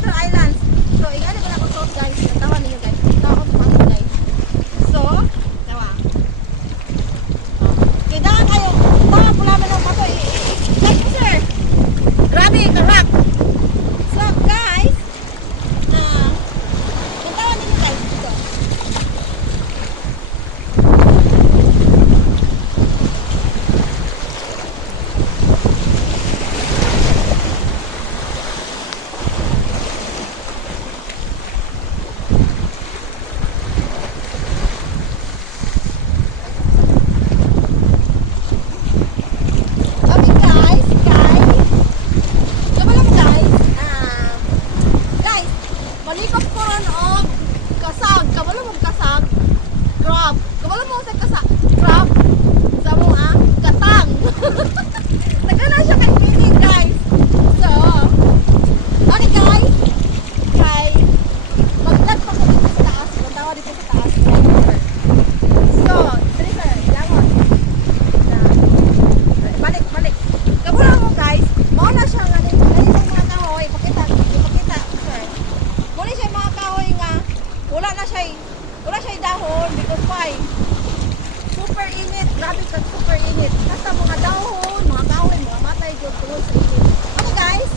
Sumatra Islands. So, ingani ko na ako sauce guys. Tawa ninyo guys. Tawa ko sa mga guys. So, tawa. Kaya kayo, baka pula man ang bato. Like mo sir. Grabe, karak. So guys, yung tawa ninyo guys. Dito. Malikot ko ron og kasag, kabalo mong kasag, crab. Kabalo mo sa kasag, crab. Sa mo katang. Nagana siya kay meaning guys. So, okay guys. Kay magdag pa ko dito sa taas. Magtawa dito sa taas. So, dali sir, langon. Balik. Kabalo mo guys. Mao na siya nga dito. Dali sa mga kahoy. Ipakita, sir. Muna siya mga kahoy nga, wala siya dahon because why? Super init, grabe ka super init. Basta mga dahon, mga kahoy, mga matay, tungkol sa init. Okay guys,